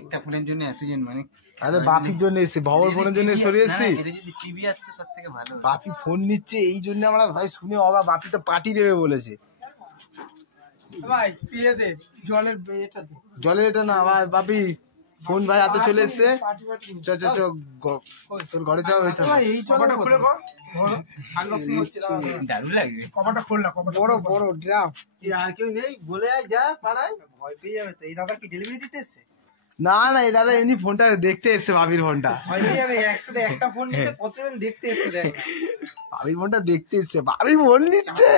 একটা ফোনের জন্য এতজন মানে আরে বাপির জন্য এসে ভবর ফোনের জন্য সরিয়ে এসেছি টিভি আসছে সব থেকে ভালো বাপি ফোন নিচ্ছে এই জন্য আমরা ভাই শুনে অবাক বাপি তো পার্টি দেবে বলেছে ভাই পিয়ে দে জলের এটা না ভাই বাপি ফোন ভাই হাতে চলে এসছে চ চ চ তোর ঘরে যাও এই কভারটা খুলে কর আনবক্সিং হচ্ছে দারুণ লাগবে কভারটা খোল না কভারটা বড় বড় ড্রাম আর কেউ নেই বলে আয় যা পাড়ায় ভয় পেয়ে যাবে তো এই দাদা কি ডেলিভারি দিতে এসেছে না না এই দাদা এমনি ফোনটা দেখতে এসছে বাবির ফোনটা ভয় পেয়ে যাবে একসাথে একটা ফোন নিতে কতজন দেখতে এসেছে দেখ বাবির ফোনটা দেখতে এসছে বাবি ফোন নিচ্ছে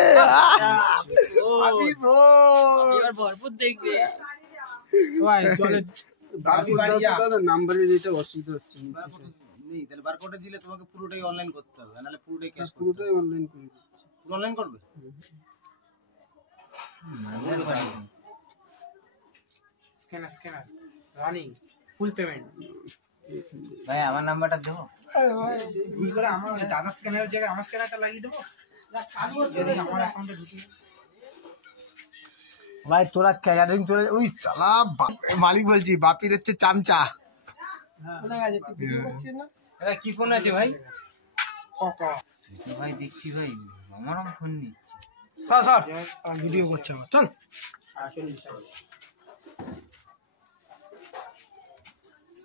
বাবির ফোন এবার ভরপুর দেখবে ভাই চলে বাপি বাড়ি যা নাম্বারে দিতে অসুবিধা হচ্ছে নেই তাহলে বারকোডে দিলে তোমাকে পুরোটাই অনলাইন করতে হবে নালে পুরোটাই ক্যাশ পুরোটাই অনলাইন করে দিচ্ছি পুরো অনলাইন করবে স্ক্যানার রানিং ফুল পেমেন্ট ভাই আমার নাম্বারটা দেবো ভুল করে আমার দাদা স্ক্যানারের জায়গায় আমার স্ক্যানারটা লাগিয়ে দেবো যদি আমার অ্যাকাউন্টে ঢুকে ভাই তোরা ক্যাটারিং চলে ওই সালা মালিক বলছি বাপির হচ্ছে চামচা এটা কি ফোন আছে ভাই কাকা ভাই দেখছি ভাই আমার ফোন নিচ্ছি স্যার ভিডিও করছে আমার চল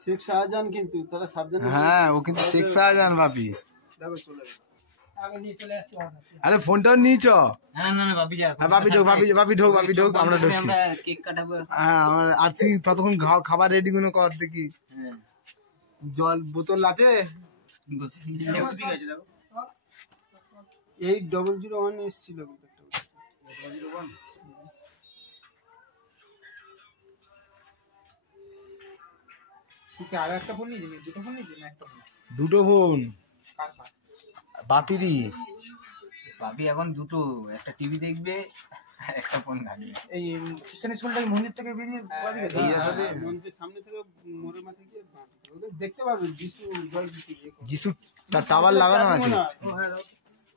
শেখ শাহজাহান কিন্তু তারা সাবধান হ্যাঁ ও কিন্তু শেখ শাহজাহান বাপি দেখো চলে আগে নিয়ে চলে আসছে আরে ফোনটাও নিয়েছ না না না বাপি যা হ্যাঁ বাপি ঢোক বাপি ঢোক আমরা ঢুকছি আমরা কেক কাটাবো হ্যাঁ আর তুই ততক্ষণ খাবার রেডি গুলো কর দেখি হ্যাঁ জল বোতল আছে ঠিক আছে দেখো 8001 এসেছিল ঠিক আছে আর একটা ফোন নিয়ে দুটো ফোন নিয়ে না একটা ফোন দুটো ফোন কার বাপিরই বাপি এখন দুটো একটা টিভি দেখবে আর একটা ফোন ঘাটবে এই খ্রিস্টান স্কুলটা মন্দির থেকে বেরিয়ে মন্দিরের সামনে থেকে মোড়ের মাথায় গিয়ে ওদের দেখতে পারবে যিশু জয় যিশু তার টাওয়ার লাগানো আছে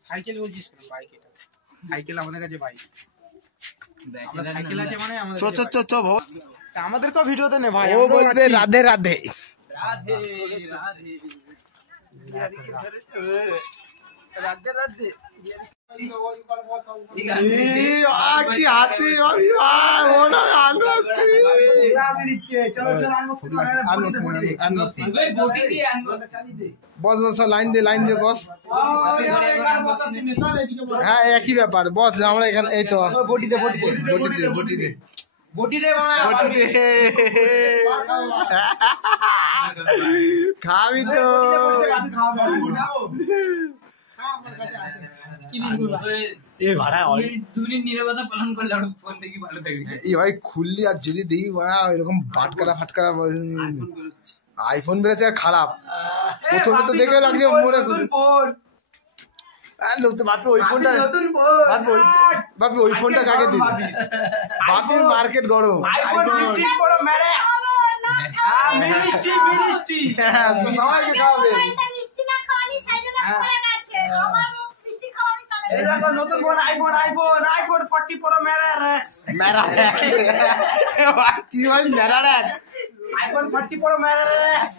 সাইকেল বলছিস কেন বাইক এটা সাইকেল আমাদের কাছে বাইক সাইকেল আছে মানে আমাদের চ চ চ চ আমাদেরকেও ভিডিওতে নে ভাই ও বলবে রাধে রাধে রাধে রাধে রাধে রাধে কি হাতে বাবি ভাই ও না আনবক্সিং বস বস লাইন দে বস হ্যাঁ একই ব্যাপার বস আমরা এখানে এই তো বটি দে খাবি তো খুললি আর যদি দেখি এরকম ফাটকারা আইফোন বেড়েছে আর খারাপ প্রথমে তো দেখে লাগছে মনে বাপি ওই ফোনটা কাকে দিবি বাপির মার্কেট গরম সবাইকে খাওয়াবে নতুন ফোন আইফোন 40 প্রো ম্যারাক্স কি ভাই ম্যারাক্স আইফোন 40 প্রো ম্যারাক্স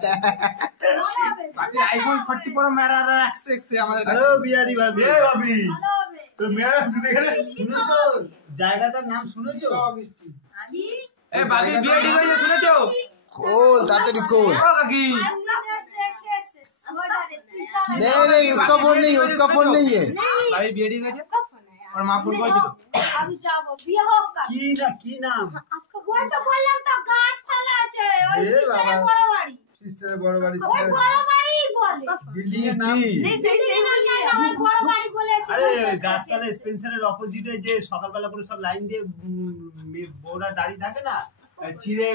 আইফোন 40 প্রো ম্যারাক্স আমাদের কাছে হ্যালো বিহারি ভাবি এ ভাবি তো ম্যারাক্স দেখে শুনেছো জায়গাটার নাম শুনেছো এ ভাবি বিহারি হইছে শুনেছো কোল তাড়াতাড়ি কোল ও কাকি नहीं उसका फोन नहीं है भाई बीएडी গেছে और मां फोन কইছিল আমি যাব বিয়ে হোক কি নাম আপকা ওই তো বললাম তো গাছ তলা আছে ওই সিস্টারের বড় বাড়ি ওই বড় বাড়ি বলে বিল্ডিং এর নাম नहीं সেই না ওই বড় বাড়ি বলেছে আরে গাছতলা স্পেন্সারের অপোজিটে যে সকালবেলা করে সব লাইন দিয়ে বড়া দাড়ি থাকে না চিড়ে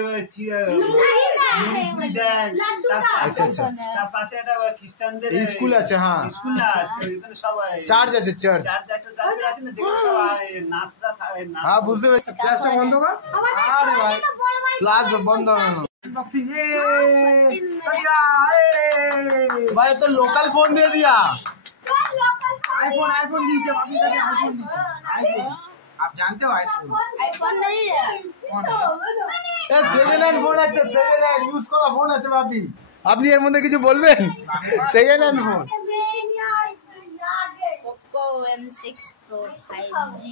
তার পাশে একটা খ্রিস্টানদের স্কুল আছে হ্যাঁ স্কুল না এখানে সবাই চার্চ আছে চার্চ আছে না দেখো সবাই নাচরা হ্যাঁ বুঝতে পেরেছি ক্লাসটা বন্ধ কর আরে ভাই ক্লাস বন্ধ না বক্সিং भाई तो लोकल फोन दे दिया आईफोन दीजिए आपके जानते हो आईफोन नहीं है এ সেকেন্ড হ্যান্ড ফোন আছে, সেকেন্ড হ্যান্ড ইউজ করা ফোন আছে বাপি। আপনি এর মধ্যে কিছু বলবেন? Second hand phone. Poco M6 Pro 5G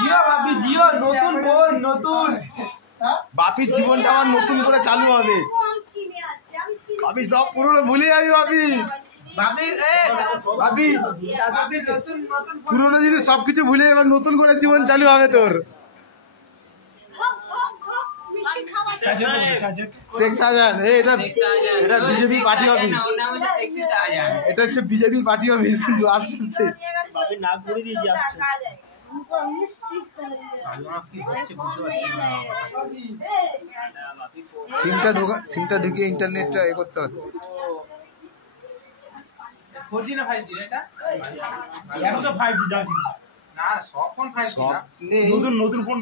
জিও বাপি জিও নতুন ফোন নতুন বাপির জীবনটা আমার নতুন করে চালু হবে। বাপি সব পুরনো ভুলে যাবি বাপি। বাপি বাপি বাপি নতুন নতুন ফোন পুরনো জিনিস সবকিছু ভুলে এবার নতুন করে জীবন চালু হবে তোর। শেখ শাহজাহান, এটা এটা বিজেপি পার্টি অফিস, ওর নাম হচ্ছে সেক্সি শাহজাহান। এটা হচ্ছে বিজেপি পার্টি অফিস কিন্তু আস্তে আস্তে। সিমটা ঢুকিয়ে ইন্টারনেটটা এ করতে হচ্ছে। 4G না 5G এটা এখন তো 5G জানি না সব ফোন 5G সব না নেই, নতুন ফোন